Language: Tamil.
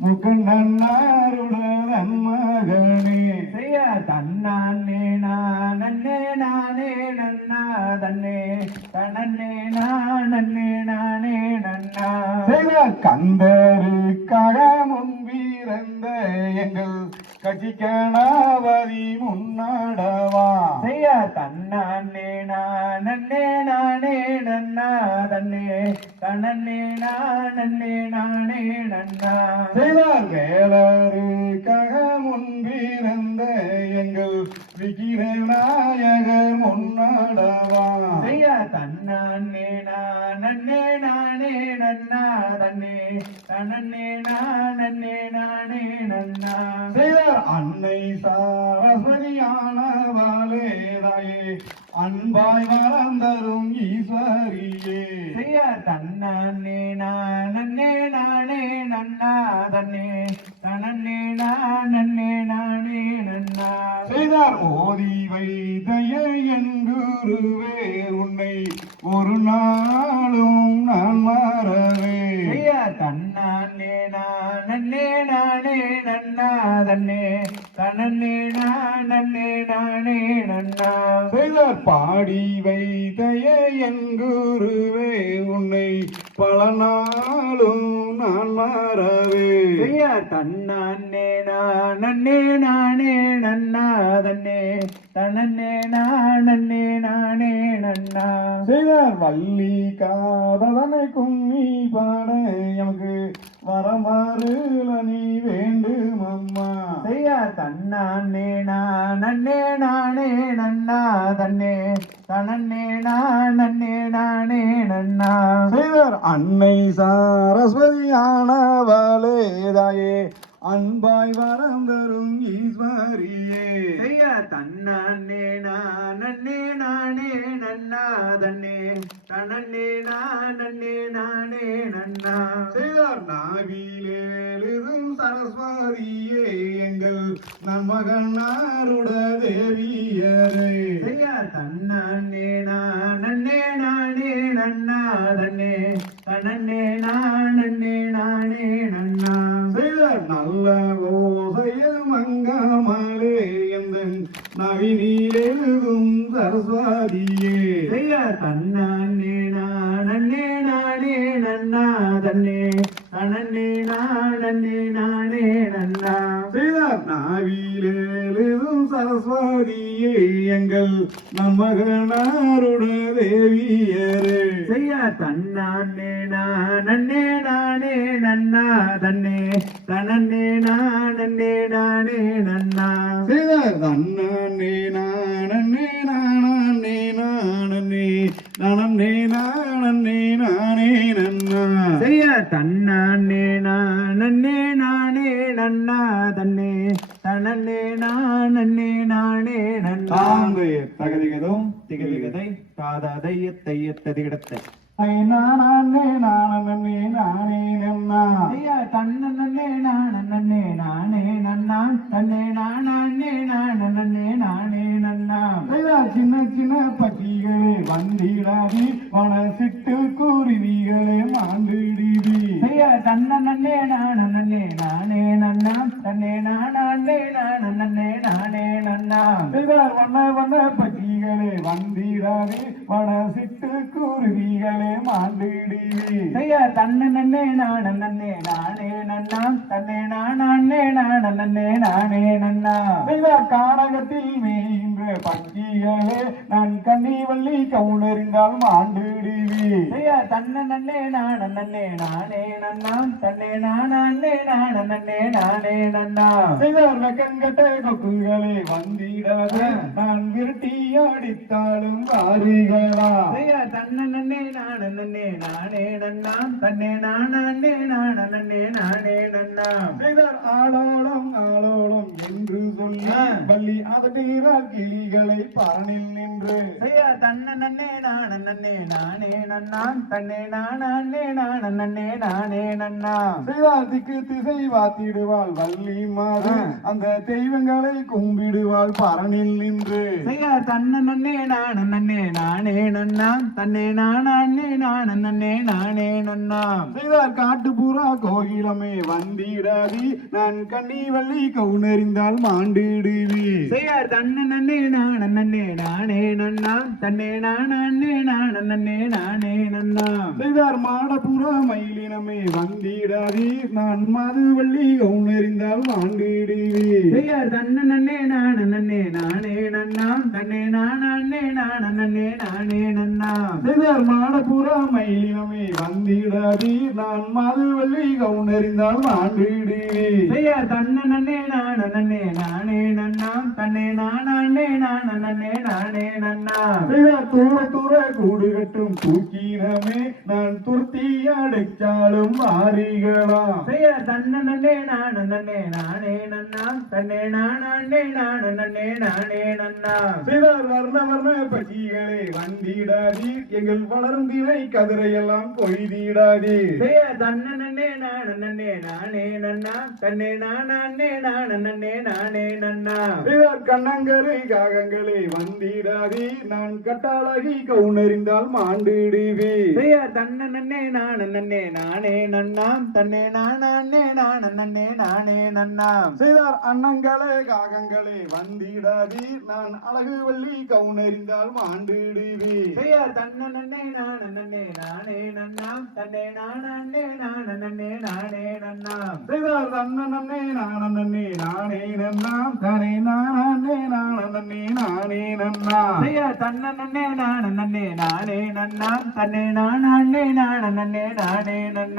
முக்கண்ணன் மகனே செய்ய தன்னானே நான் அண்ணே நானே நன்னா தன்னே. தனன்னே நான் அண்ணே நானே நன்னா. செய்ய கந்தருக்காக முன்பி முன்பிறந்த எங்கள் கட்சிக்கணாவதி முன்னாடவா. செய்ய தன்னானே நானே நானே நன்னா தன்னே தன்னே நானே நானே நன்னா. செய்தார் வேலருக்காக முன்பிறந்த எங்கள் விக்கிரநாயகர் முன்னாடவா. செய்ய தன்னே நானே நானே நன்னா தன்னே. தன்னே நானே நானே நன்னா. செய்தார் அன்னை சாரஸ்வதியானவாளே தாயே அன்பாய் வளர்ந்தரும் ஈஸ்வரியே. செய்ய தன்னானே நானே நானே நன்னா தன்னே. தன்னே நானே நானே நன்னா. செய்தார் ஓதி வைதைய என் குருவே. ஒரு நாளும் நான் மறவே. தன்னானே நானே நானே நன்னா தன்னே. தன்னே நானே நானே நன்னா பாடி வைதைய என் குருவே உன்னை பல நாளும் நான் மறவே. செய்ய தன்னானே நானே நானே நன்னா தன்னே தன்னே நானே நானே நன்னா. செய்தார் வள்ளி காததனை கும்மி பாட எமக்கு வரமாறுல நீ வேண்டும் அம்மா செய்ய தன்னானே அன்னை சாரஸ்வதியானவளே தாயே அன்பாய் வரம் தரும் ஈஸ்வரியே. செய்ய தன்னானே நானே நானே நன்னா தன்னே தன்னே நானே நானே நன்னா. செய்தார் நாவிலே எழுதும் சரஸ்வதியே எங்கள் நன்மகனாருட தேவியரே செய்ய தன்னானே எழுதும் சரஸ்வதியே செய்ய தன்னானே நானே நானே நன்னா தன்னே. தன்னே நானே நானே நன்னா. செய்தார் நாவில் எழுதும் சரஸ்வதியே எங்கள் நம்மகனாருட தேவியரே. செய்ய தன்னானே நானே நானே நன்னா தன்னே. தன்னே நானே நானே நன்னா. செய்தார் தன்னே நன்னா தன்னே தன்னே நானே நானே நன்னா. தாங்கு தகதிகதும் திகதிகதை தாதாதை எத்தை எத்ததிகிடத்தை ஐ நானே நானே நானே நன்னா. ஐயா தன்னே நானே நானே நன்னா. தன்னே நானே நானே நானே நன்னா. செய்தார் சின்ன சின்ன பட்டிகளே வந்திடாதி. மனசிட்டு குருவிகளே மாண்டிடிவி ஐயா தன்னே நானே நானே நானே நானே நானே நன்னா செய்தார் வண்ண வண்ண பட்டிகளே வந்திடாதி மனசிட்டு குருவிகளே மாண்டிடிவி. ஐயா தன்னே நானே நானே நன்னா. தன்னே நானே நானே நானே நன்னா. செய்தார் கானகத்தில் மேய்கின்ற பட்டிகளே நான் கண்ணி வள்ளி கவுனறிந்தால் மாண்டிடிவி. ஐயா தன்ன நன்னே நான நன்னே நானே நன்னா. தன்னே நானே நானே நானே நன்னா. செய்தார் வெக்கங்கட்ட கொக்குகளே வந்திடாத. நான் விரட்டி அடித்தாலும் வாரிகளா? தன்ன நன்னே நான நன்னே நானே நன்னா தன்னே நானே நானே நானே நன்னா ஆளோளம் ஆளோளம் என்று சொல்லி பள்ளி அதட்டீரால் கிளிகளை பரணில் நின்று. தன்ன நன்னே நான நன்னே நானே நன்னா. தன்னே நானே நானே நானே நன்னா. செய்தார் திக்கு திசை வாத்திடுவாள் வள்ளி மாது அந்த தெய்வங்களை கும்பிடுவாள் பரணில் நின்று. தன்ன நன்னே நான நன்னே நானே நன்னா. தன்னே நானே நானே நானே நன்னா. செய்தார் காட்டுப்புறா கோயிலமே வந்திடாதி. நான் கண்ணி வள்ளி கவுனறிந்தால் மாண்டிடுவி செய்யார் தன்ன நன்னே நான நன்னே நானே நன்னா. தன்னே நானே நான நன்னே நானே நன்னா. செய்தார் மாடபுற மயிலினமே வந்திடாதீர் நான் மதுவள்ளி கவுனறிந்தால் மாண்டிடுவீர் செய்யார் தன்ன நன்னே நான நன்னே நானே நன்னா. தன்னே நானே நான நன்னே நானே நன்னா. செய்தார் மாடபுற மயிலினமே வந்திடாதீர் நான் மதுவள்ளி கவுனறிந்தால் மாண்டிடுவீர் செய்யார் தன்ன நன்னே நான நன்னே நானே நன்னா தன்னே நானே நான நன்னே நானே நன்னா. தூர தூர கூடு கட்டும் தூக்கினமே நான் துருத்தி அடைச்சாலும் மாறிகளாம். செய்யார் தன்ன நன்னே நான நன்னே நானே நன்னா தன்னே நானே நான நன்னே நானே நன்னா. சிலர் வர்ண வர்ண பட்சிகளே வந்திடாதீர் எங்கள் வளர்ந்தினை கதிரையெல்லாம் கொய்திடாதீர் செய்யார் தன்ன நன்னே நான நன்னே நானே நன்னா தன்னே நானே நான நன்னே நானே சிலர் கண்ணங்கரை காகங்களே வந்திடாதீர் நான் கட்டாளகி கவுனறிந்தால் மாண்டிடுவீர். செய்யார் தன்ன நன்னே நான நன்னே நானே நன்னா தன்னே நானே நான நன்னே நானே நன்னா சிலர் அண்ணங்களே காகங்களே வந்திடாதீர். நான் அழகு வள்ளி கவுனறிந்தால் மாண்டிடுவீர். செய்யார் தன்ன நன்னே நான நன்னே நானே நன்னா தன்னே நானே நான நன்னே நானே நன்னா சிலர் தன்ன நன்னே நான நன்னே நானே நன்னாம். தானே நானே நான நன்னே நானே நன்னா. செய்யார் தன்ன நன்னே நான நன்னே நானே நன்னா. தன்னே நானே நான நன்னே நானே நன்னா.